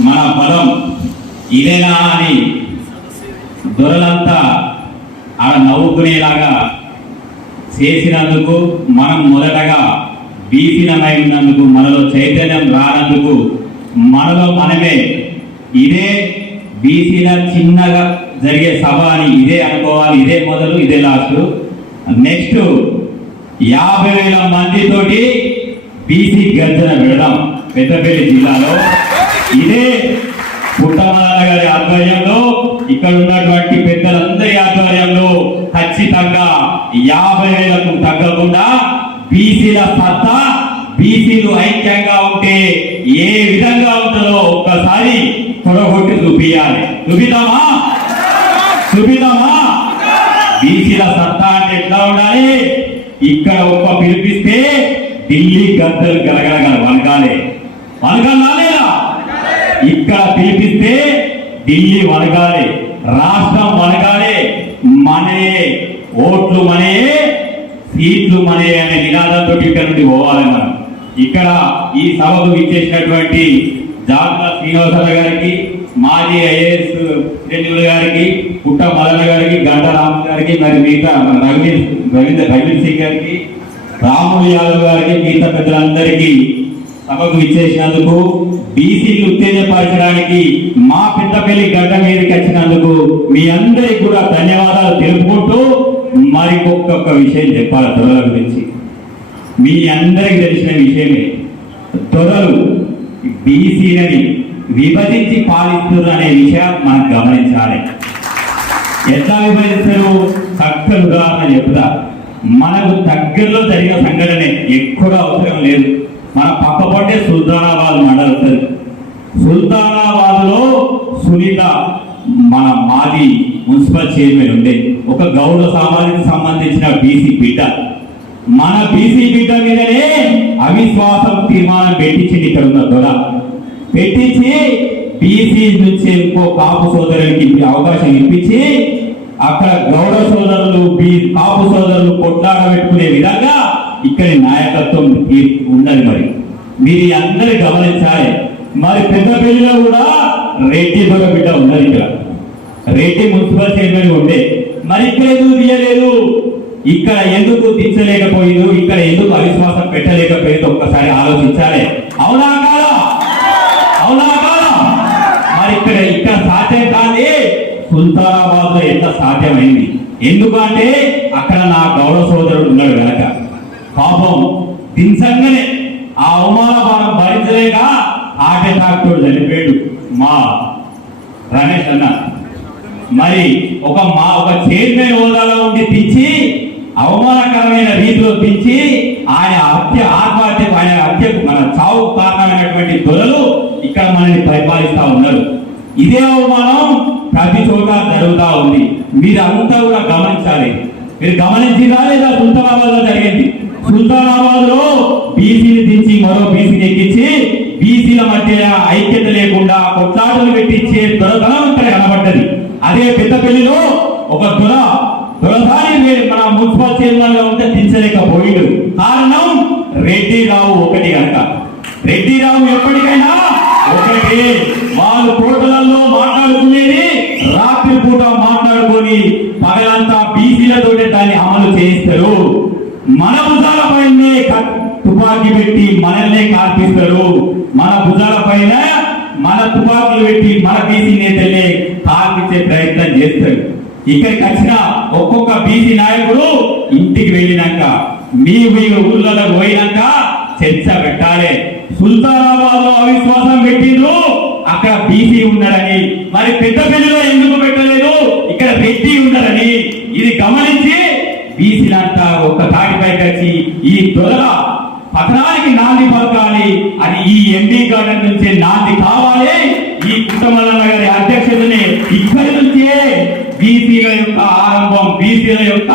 మన బలం ఇదేనా అని దొరలంతా ఆడ నవ్వుకునేలాగా చేసినందుకు మనం మొదటగా బీసీలమై ఉన్నందుకు మనలో చైతన్యం రానందుకు మనలో మనమే ఇదే బీసీల చిన్నగా జరిగే సభ అని ఇదే అనుకోవాలి ఇదే మొదలు ఇదే లాస్ట్. నెక్స్ట్ యాభై వేల మందితోటి బీసీ గర్జన పెడదాం పెద్దపల్లి జిల్లాలో. ఇదే గారి ఆధ్వర్యంలో ఇక్కడ ఉన్నటువంటి పెద్దలందరి ఆధ్వర్యంలో ఖచ్చితంగా యాభై వేలకు తగ్గకుండా బీసీల సత్తా బీసీలు ఐక్యంగా ఉంటే ఏ విధంగా ఉంటుందో ఒక్కసారి తొడగొట్టి చూపియాలి. చూపిద్దామా? చూపిద్దామా? బీసీల సత్తా అంటే ఎట్లా ఉండాలి? ఇక్కడ ఒక్క పిలిపిస్తే ఢిల్లీ గద్దలు గలగలగల వనగాలి. వనగాలా? ఇక్కడ పిలిపిస్తే ఢిల్లీ వనగాలి రాష్ట్రం వనగాలి మనే ఓట్లు మనే సీట్లు మనే అనే నినాదంతో ఇక్కడ నుండి పోవాలి మనం. ఇక్కడ ఈ సభకు ఇచ్చేసినటువంటి జాగ్రత్త శ్రీనివాసరావు గారికి మాజీ ఐఏఎస్ రెడ్డి గారికి పుట్ట మదన గారికి గంట గారికి మరి మిగతా మన రవీంద్ర రవీంద్ర రవీంద్ర సింగ్ గారికి రాములు యాదవ్ గారికి మిగతా పెద్దలందరికీ సభకు ఇచ్చేసినందుకు బీసీలు ఉత్తేజపరచడానికి మా పెద్దపల్లి గడ్డ మీదకి వచ్చినందుకు మీ అందరికి కూడా ధన్యవాదాలు తెలుపుకుంటూ మరికొక్క విషయం చెప్పాలి దొరల గురించి మీ అందరికి తెలిసిన విషయమే. దొరలు బీసీలని విభజించి పాలిస్తున్నారు అనే విషయం మనం గమనించాలి. ఎట్లా విభజిస్తారు? చక్కని ఉదాహరణ చెప్తా. మనకు దగ్గరలో జరిగిన సంఘటనే ఎక్కువ అవసరం లేదు. మన సుల్తానాబాద్ మండలం సార్. సుల్తానాబాద్లో సునీత మన మాది మున్సిపల్ చైర్మన్ ఉండే. ఒక గౌడ సమాజానికి సంబంధించిన బీసీ బిడ్డ. మన బీసీ బిడ్డ మీదనే అవిశ్వాసం తీర్మానం పెట్టించింది ఇక్కడ ఉన్న దొర. పెట్టించి బీసీ నుంచి ఇంకో కాపు సోదరునికి అవకాశం ఇప్పించి అక్కడ గౌడ సోదరులు బీ కాపు సోదరులు కొట్లాడబెట్టుకునే విధంగా ఇక్కడి నాయకత్వం ఈ- ఉన్నది మరి. మీరు అందరు గమనించాలి. మరి పెద్దపల్లిలో కూడా రెడ్డి దొర బిడ్డ ఉన్నది ఇక్కడ. రెడ్డి మున్సిపల్ చైర్మన్ ఉండే. మరి ఇక్కడ ఎందుకు తీయలేదు? ఇక్కడ ఎందుకు దించలేకపోయిందో ఇక్కడ ఎందుకు అవిశ్వాసం పెట్టలేకపోయిందో ఒక్కసారి ఆలోచించాలి. అవునా కాదా? అవునా కాదా? మరి ఇక్కడ ఇక్కడ సాధ్యం కాదు. సుల్తానాబాద్లో ఎంత సాధ్యమైంది? ఎందుకంటే అక్కడ నా గౌరవ సోదరుడు ఉన్నాడు గనక. పాపం దించంగానే ఆ అవమాన భారం భరించలేక హార్ట్ అటాక్ చనిపోయాడు మా రమేష్ అన్న. మరి ఒక మా ఒక చైర్మన్ హోదాలో ఉండి తెచ్చి అవమానకరమైన రీతిలో తెచ్చి ఆయన హత్య ఆత్మహత్య ఆయన హత్యకు మన చావు కారణమైనటువంటి దొరలు ఇక్కడ మనల్ని పరిపాలిస్తా ఉన్నారు. ఇదే అవమానం ప్రతి చోట జరుగుతూ ఉంది. మీరు అంతా కూడా గమనించాలి. మీరు గమనించినా లేదా సుల్తానాబాద్లో జరిగింది? సుల్తానాబాద్లో బీసీని దించి మరో బీసీని ఎక్కించి బీసీల మధ్య ఐక్యత లేకుండా కొట్లాటలు పెట్టించే దొరతనం ఇక్కడ కనబడ్డది. అదే పెద్దపల్లిలో ఒక దొర దొరసారి మన మున్సిపల్ చైర్మన్గా ఉంటే దించలేకపోయిండు కారణం రెడ్డి రావు ఒకటి కనుక రెడ్డి రావు ఎప్పటికైనా ఒకటి. వాళ్ళు కోటలలో మాట్లాడుకునేది రాత్రి పూట మాట్లాడుకొని పగలంతా బీసీలతోటి దాన్ని అమలు చేయిస్తారు. మన భుజాల పైనే తుపాకీ పెట్టి మనల్నే కాల్పిస్తారు. మన భుజాల పైన మన తుపాకులు పెట్టి మన బీసీ నేతల్ని కాల్పించే ప్రయత్నం చేస్తారు. ఇక్కడికి వచ్చిన ఒక్కొక్క బీసీ నాయకుడు ఇంటికి వెళ్ళినాక మీ మీ ఊళ్ళలో పోయినాక చర్చ పెట్టాలి. సుల్తానాబాద్లో అవిశ్వాసం పెట్టిండ్రు అక్కడ బీసీ ఉన్నారని. మరి పెద్దపల్లిలో ఎందుకు పెట్టలేదు? ఇక్కడ రెడ్డి ఉన్నారని. ఇది గమనించి బీసీలంతా ఒక తాటిపైకి వచ్చి ఈ దొరల పతనానికి నాంది పలకాలి అని ఈ ఎండి గార్డెన్ నుంచే నాంది కావాలి. ఈ కుటుంబాల గారి అధ్యక్షతని ఇక్కడి నుంచే బీసీల యొక్క ఆరంభం బీసీల యొక్క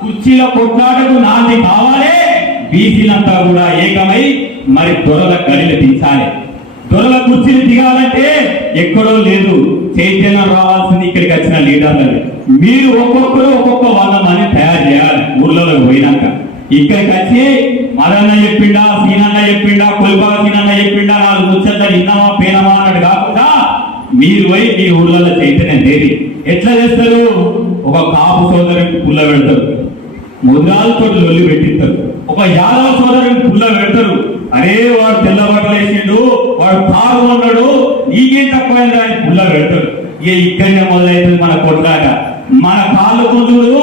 కుర్చీల కొట్లాటకు నాంది కావాలి. బీసీలంతా కూడా ఏకమై మరి దొరల గడిలు దించాలి. దొరల కుర్చీలు దిగాలంటే ఎక్కడో లేదు. చైతన్యం రావాల్సింది ఇక్కడికి వచ్చిన లీడర్లు మీరు ఒక్కొక్కరు ఒక్కొక్క వంద మంది తయారు చేయాలి ఊర్లలో పోయినాక. ఇక్కడికి వచ్చి మదన్న చెప్పిండా సీనన్న చెప్పిండా కుల్బా సీనన్న చెప్పిండా నాలుగు ముచ్చంత విన్నామా పేనమా అన్నట్టు కాకుండా మీరు పోయి మీ ఊర్లలో చైతన్యం తేరి. ఎట్లా చేస్తారు? ఒక కాపు సోదరుడికి పుల్ల పెడతారు. ముద్రాలతో లొల్లి పెట్టిస్తారు. ఒక యాదవ సోదరుడికి పుల్ల పెడతారు. అరే వాడు తెల్ల బట్టలు వేసిండు వాడు తాగు ఉన్నాడు నీకేం తక్కువైందా అని పుల్ల పెడతాడు. ఇక ఇక్కడనే మొదలవుతుంది మన కొట్లాట. మన కాళ్ళు కుదురు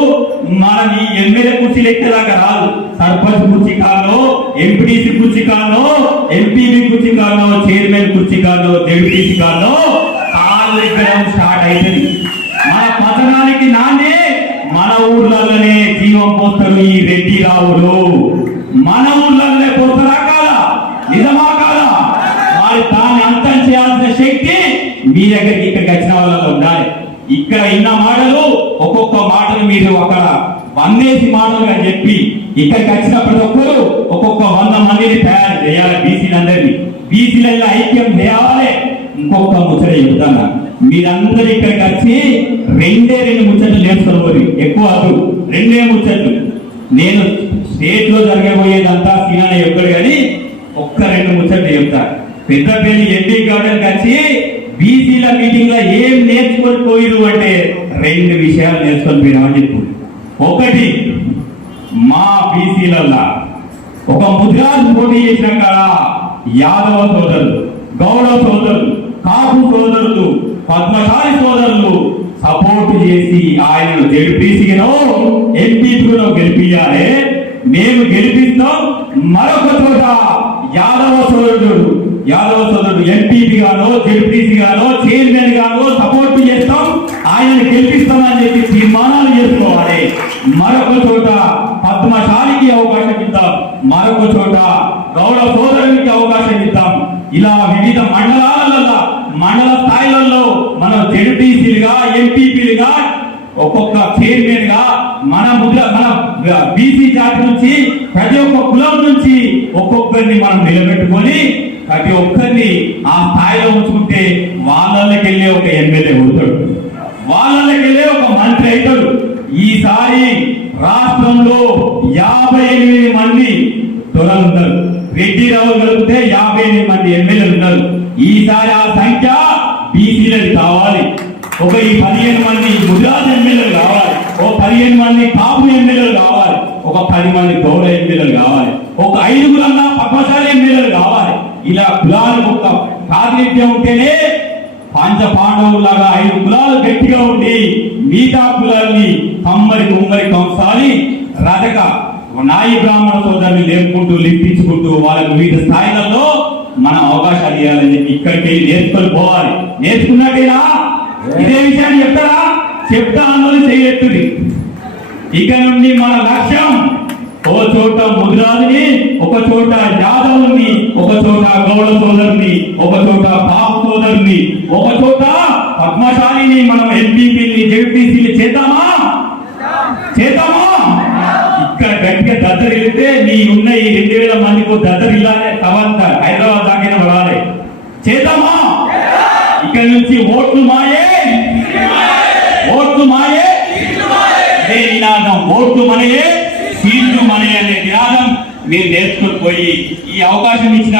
మనం ఈ ఎమ్మెల్యే కుర్చీలు ఎక్కేదాకా రాదు. సర్పంచ్ కుర్చీ కానో ఎంపీటీసీ కుర్చీ కానో ఎంపీబీ కుర్చీ కానో చైర్మన్ కుర్చీ కానో డెప్యూటీసీ కానో కాళ్ళు ఎక్కడం స్టార్ట్ అవుతుంది మన పతనానికి నాన్నే మన ఊర్లలోనే జీవం పోస్తారు ఈ రెడ్డి రావుడు. మన ఊర్లలోనే పోతారా కాదా నిజమా కాదా మరి దాన్ని అంతం చేయాలి శక్తి మీ దగ్గరికి ఇక్కడికి వచ్చిన వాళ్ళలో ఉండాలి. ఇక్కడ ఇన్న మాటలు ఒక్కొక్క మాటలు మీరు అక్కడ వందేసి మాటలుగా చెప్పి ఇక్కడికి వచ్చిన ప్రతి ఒక్కరు ఒక్కొక్క వంద మందిని తయారు చేయాలి బీసీలందరినీ. బీసీలలో ఐక్యం చేయాలి ఇంకొక ముచ్చట చెప్తాను. మీరందరూ ఇక్కడికి వచ్చి రెండే రెండు ముచ్చట్లు నేర్చుకోవాలి ఎక్కువ అదు. రెండే ముచ్చట్లు. నేను స్టేట్లో జరగబోయేదంతా సీనా ఎక్కడ కానీ ఒక్క రెండు ముచ్చట్లు చెప్తాను పెద్దపల్లి ఎంపీ గార్డెన్ కలిసి బీసీల మీటింగ్లో ఏం నేర్చుకొని పోయిరు అంటే రెండు విషయాలు నేర్చుకొని పోయినామని చెప్పు. ఒకటి మా బీసీలల్లా ఒక ముద్రాజు పోటీ చేసినాక యాదవ సోదరులు గౌడ సోదరులు కాపు సోదరులు పద్మశాలి సోదరులు సపోర్ట్ చేసి ఆయనను గెలిపించినో ఎంపీలో గెలిపించాలి మేము గెలిపిస్తాం మరొక చోట యాదవ సోదరుడు యాదవ సోదరుడు ఎంపీపీ గానో జెడ్పీసీ గానో చైర్మన్ గానో సపోర్ట్ చేస్తాం. ఆయన గెలిపిస్తామని చెప్పి తీర్మానాలు చేసుకోవాలి. మరొక చోట పద్మశాలికి అవకాశం ఇద్దాం. మరొక చోట గౌరవ సోదరునికి అవకాశం ఇద్దాం. ఇలా వివిధ మండలాలలో మండల స్థాయిలలో మనం జెడ్పీసీలుగా ఎంపీపీలుగా ఒక్కొక్క చైర్మన్గా మన ముద్ర మన బీసీ జాతి నుంచి ప్రతి ఒక్క కులం నుంచి ఒక్కొక్కరిని మనం నిలబెట్టుకొని ప్రతి ఒక్కరిని ఆ స్థాయిలో ఉంచుకుంటే వాళ్ళకి వెళ్ళే ఒక ఎమ్మెల్యే అవుతాడు. వాళ్ళకి వెళ్ళే ఒక మంత్రి అవుతాడు. ఈసారి రాష్ట్రంలో యాభై ఎనిమిది మంది దొరలు ఉన్నారు రెడ్డి రావు కలిపితే యాభై ఎనిమిది మంది ఎమ్మెల్యేలు ఉన్నారు. ఈసారి ఆ సంఖ్య బీసీలకు కావాలి. ఒక ఈ పదిహేను మంది గుజరాత్ ఎమ్మెల్యేలు కావాలి. ఒక పదిహేను మంది కాపు ఎమ్మెల్యేలు కావాలి. ఒక పది మంది గౌరవ ఎమ్మెల్యేలు కావాలి. ఒక ఐదుగురన్నా పద్మశాలి ఎమ్మెల్యేలు కావాలి. ఇలా కులాల యొక్క ప్రాతినిధ్యం ఉంటేనే పంచ పాండవులాగా ఐదు కులాలు గట్టిగా ఉండి మిగతా కులాల్ని కమ్మరి కుమ్మరి కంసాలి రథక నాయి బ్రాహ్మణ సోదరుని లేపుకుంటూ లిప్పించుకుంటూ వాళ్ళకు వివిధ స్థాయిలలో మన అవకాశాలు ఇవ్వాలని చెప్పి ఇక్కడికి నేర్చుకొని పోవాలి. నేర్చుకున్నట్టేనా? ఇదే విషయాన్ని చెప్తారా? చెప్తా అన్నది చేయెత్తుంది ఇక నుండి మన లక్ష్యం ఓ చోట ముద్రాదిని ఒక దద్దరిల్లాలే హైదరాబాద్ దాకా రాలే చేద్దామా ఇక్కడ నుంచి ఓట్లు మాయే. ఓట్లు మాయే. అదే నినాదం ఓట్లు మనయే సీట్లు మనయే అనే నినాదం మీరు నేర్చుకుని పోయి ఈ అవకాశం ఇచ్చిన